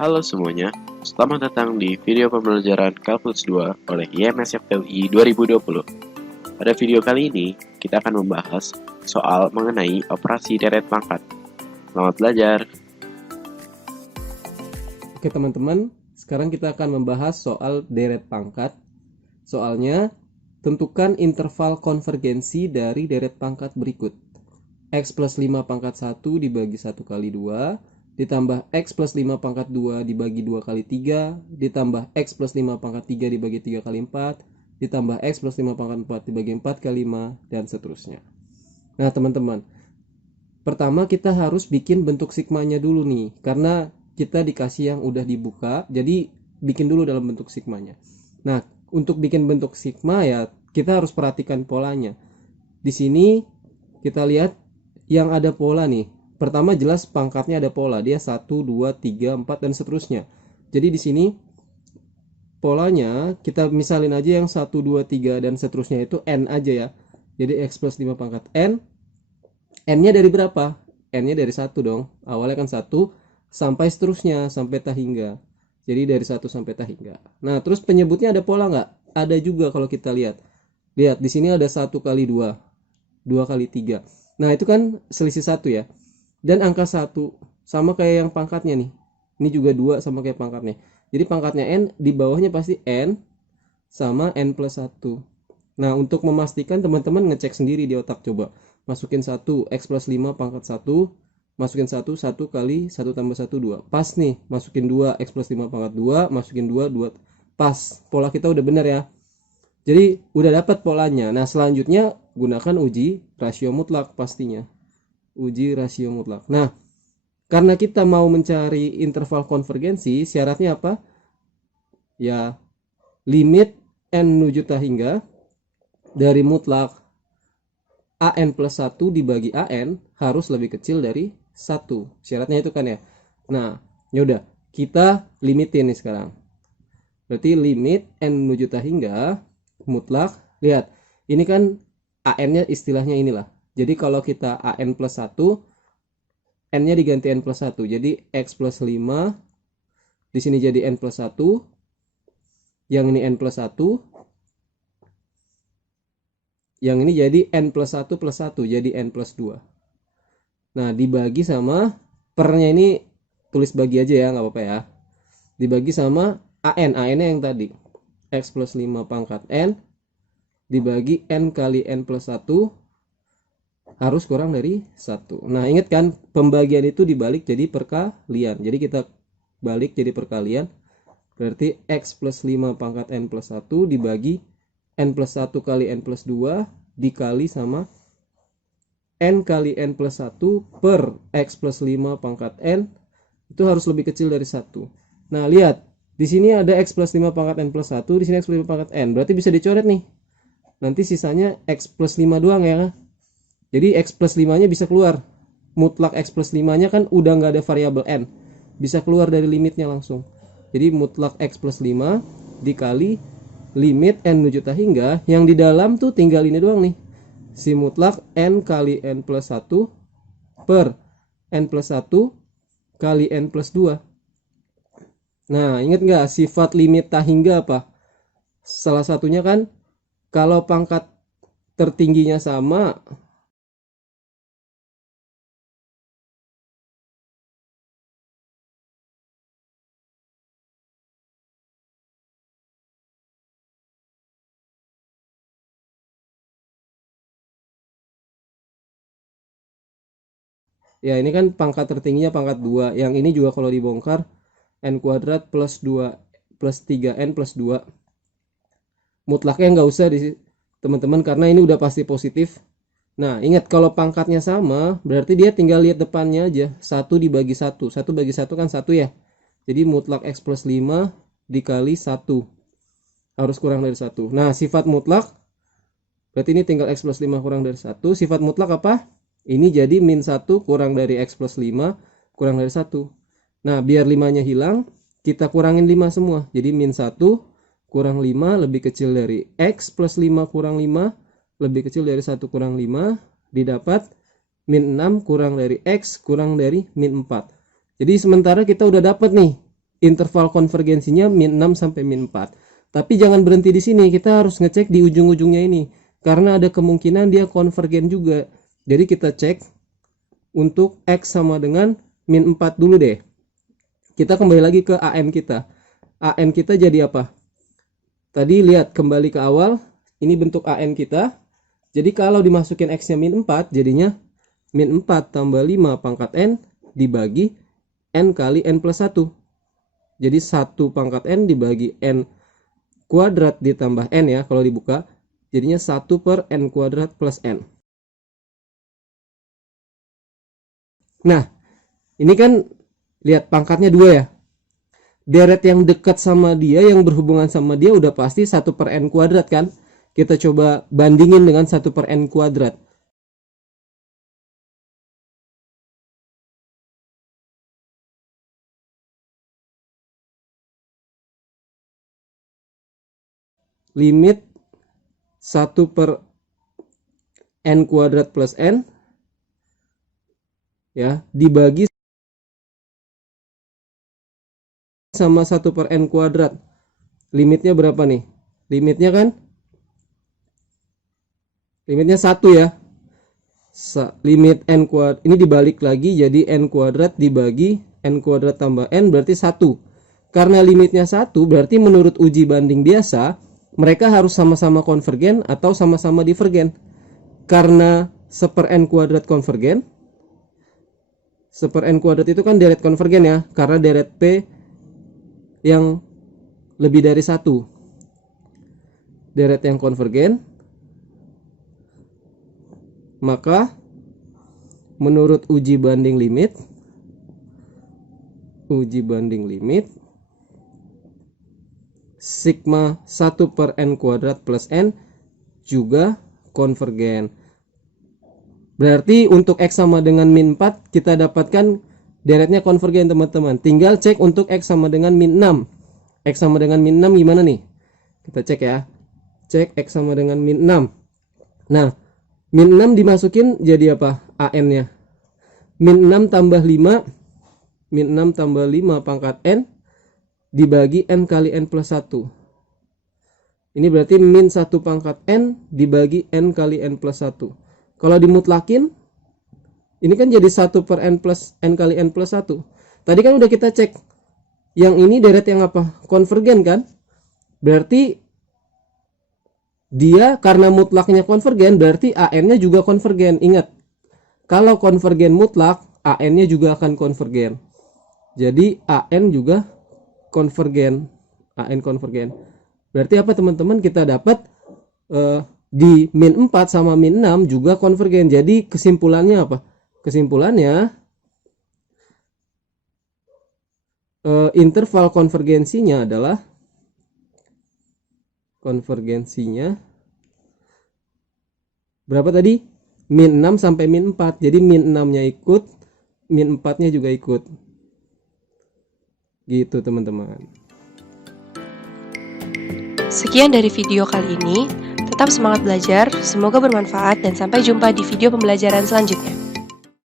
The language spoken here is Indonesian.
Halo semuanya, selamat datang di video pembelajaran Kalkulus 2 oleh IMS FTUI 2020. Pada video kali ini, kita akan membahas soal mengenai operasi deret pangkat. Selamat belajar! Oke teman-teman, sekarang kita akan membahas soal deret pangkat. Soalnya, tentukan interval konvergensi dari deret pangkat berikut. X plus 5 pangkat 1 dibagi 1 kali 2, ditambah X plus 5 pangkat 2 dibagi 2 kali 3, ditambah X plus 5 pangkat 3 dibagi 3 kali 4, ditambah X plus 5 pangkat 4 dibagi 4 kali 5, dan seterusnya. Nah teman-teman, pertama kita harus bikin bentuk sigmanya dulu nih, karena kita dikasih yang udah dibuka, jadi bikin dulu dalam bentuk sigmanya. Nah, untuk bikin bentuk sigma ya kita harus perhatikan polanya. Di sini kita lihat yang ada pola nih. Pertama jelas pangkatnya ada pola, dia 1, 2, 3, 4 dan seterusnya. Jadi di sini polanya kita misalin aja yang 1, 2, 3 dan seterusnya itu n aja ya. Jadi X plus 5 pangkat n. N-nya dari berapa? N-nya dari 1 dong. Awalnya kan 1 sampai seterusnya, sampai tak hingga. Jadi dari 1 sampai tak hingga. Nah, terus penyebutnya ada pola nggak? Ada juga kalau kita lihat. Lihat, di sini ada 1 kali 2. 2 kali 3. Nah, itu kan selisih 1 ya. Dan angka 1 sama kayak yang pangkatnya nih. Ini juga 2 sama kayak pangkatnya. Jadi pangkatnya N, di bawahnya pasti N sama N plus 1. Nah, untuk memastikan teman-teman ngecek sendiri di otak coba. Masukin 1, X plus 5 pangkat 1. Masukin 1, 1 kali 1 tambah 1, 2. Pas nih, masukin 2, X plus 5 pangkat 2. Masukin 2, 2. Pas, pola kita udah bener ya. Jadi udah dapat polanya. Nah, selanjutnya gunakan uji rasio mutlak pastinya. Uji rasio mutlak. Nah, karena kita mau mencari interval konvergensi, syaratnya apa? Ya, limit n menuju tak hingga dari mutlak an plus 1 dibagi an harus lebih kecil dari 1. Syaratnya itu kan ya. Nah, yaudah, kita limitin nih sekarang. Berarti limit n menuju tak hingga mutlak, lihat, ini kan an-nya istilahnya inilah. Jadi kalau kita an plus 1, n-nya diganti n plus 1. Jadi X plus 5, di sini jadi n plus 1, yang ini n plus 1, yang ini jadi n plus 1 plus 1, jadi n plus 2. Nah, dibagi sama, pernya ini tulis bagi aja ya, nggak apa-apa ya. Dibagi sama an-nya yang tadi. X plus 5 pangkat n dibagi n kali n plus 1 harus kurang dari 1. Nah, ingat kan pembagian itu dibalik jadi perkalian. Jadi kita balik jadi perkalian. Berarti X plus 5 pangkat n plus 1 dibagi n plus 1 kali n plus 2 dikali sama n kali n plus 1 per X plus 5 pangkat n itu harus lebih kecil dari 1. Nah, lihat. Di sini ada X plus 5 pangkat n plus 1, di sini X plus 5 pangkat n. Berarti bisa dicoret nih. Nanti sisanya X plus 5 doang ya. Jadi X plus 5-nya bisa keluar. Mutlak X plus 5-nya kan udah nggak ada variabel n. Bisa keluar dari limitnya langsung. Jadi mutlak X plus 5 dikali limit n menuju tak hingga. Yang di dalam tuh tinggal ini doang nih. Si mutlak n kali n plus 1 per n plus 1 kali n plus 2. Nah, ingat nggak sifat limit tak hingga apa? Salah satunya kan kalau pangkat tertingginya sama, ya ini kan pangkat tertingginya pangkat 2. Yang ini juga kalau dibongkar n kuadrat plus 2 plus 3n plus 2. Mutlaknya nggak usah di teman-teman karena ini udah pasti positif. Nah, ingat kalau pangkatnya sama, berarti dia tinggal lihat depannya aja. 1 dibagi 1. 1 bagi 1 kan 1 ya. Jadi mutlak X plus 5 dikali 1. Harus kurang dari 1. Nah, sifat mutlak, berarti ini tinggal X plus 5 kurang dari 1. Sifat mutlak apa? Ini jadi min 1 kurang dari X plus 5 kurang dari 1. Nah, biar 5-nya hilang, kita kurangin 5 semua. Jadi min 1 kurang 5 lebih kecil dari X plus 5 kurang 5 lebih kecil dari 1 kurang 5 didapat min 6 kurang dari X kurang dari min 4. Jadi sementara kita udah dapat nih interval konvergensinya min 6 sampai min 4. Tapi jangan berhenti di sini, kita harus ngecek di ujung-ujungnya ini. Karena ada kemungkinan dia konvergen juga. Jadi kita cek untuk X sama dengan min 4 dulu deh. Kita kembali lagi ke AN kita. AN kita jadi apa? Tadi lihat kembali ke awal, ini bentuk AN kita. Jadi kalau dimasukin X-nya min 4, jadinya min 4 tambah 5 pangkat N dibagi N kali N plus 1. Jadi 1 pangkat N dibagi N kuadrat ditambah N ya, kalau dibuka. Jadinya 1 per N kuadrat plus N. Nah, ini kan lihat pangkatnya 2 ya. Deret yang dekat sama dia, yang berhubungan sama dia udah pasti 1 per N kuadrat kan. Kita coba bandingin dengan 1 per N kuadrat. Limit 1 per N kuadrat plus N ya dibagi sama 1 per N kuadrat. Limitnya berapa nih? Limitnya kan? Limitnya 1 ya. Limit N kuadrat, ini dibalik lagi jadi N kuadrat dibagi N kuadrat tambah N berarti 1. Karena limitnya 1 berarti menurut uji banding biasa, mereka harus sama-sama konvergen atau sama-sama divergen. Karena 1 per N kuadrat konvergen, 1 per N kuadrat itu kan deret konvergen ya, karena deret P yang lebih dari 1. Deret yang konvergen, maka menurut uji banding limit, sigma 1 per N kuadrat plus N juga konvergen. Berarti untuk X sama dengan min 4 kita dapatkan deretnya konvergen teman-teman. Tinggal cek untuk X sama dengan min 6. X sama dengan min 6 gimana nih? Kita cek ya. Cek X sama dengan min 6. Nah, min 6 dimasukin jadi apa? AN-nya. Min 6 tambah 5. Min 6 tambah 5 pangkat N dibagi N kali N plus 1. Ini berarti min 1 pangkat N dibagi N kali N plus 1. Kalau dimutlakin, ini kan jadi 1 per N plus N kali N plus 1. Tadi kan udah kita cek. Yang ini deret yang apa? Konvergen kan? Berarti dia karena mutlaknya konvergen, berarti AN-nya juga konvergen. Ingat, kalau konvergen mutlak, AN-nya juga akan konvergen. Jadi AN juga konvergen. AN konvergen. Berarti apa teman-teman? Kita dapat di min 4 sama min 6 juga konvergen. Jadi kesimpulannya apa? Kesimpulannya interval konvergensinya adalah berapa tadi? Min 6 sampai min 4. Jadi min 6-nya ikut, min 4-nya juga ikut. Gitu teman-teman. Sekian dari video kali ini. Tetap semangat belajar, semoga bermanfaat dan sampai jumpa di video pembelajaran selanjutnya.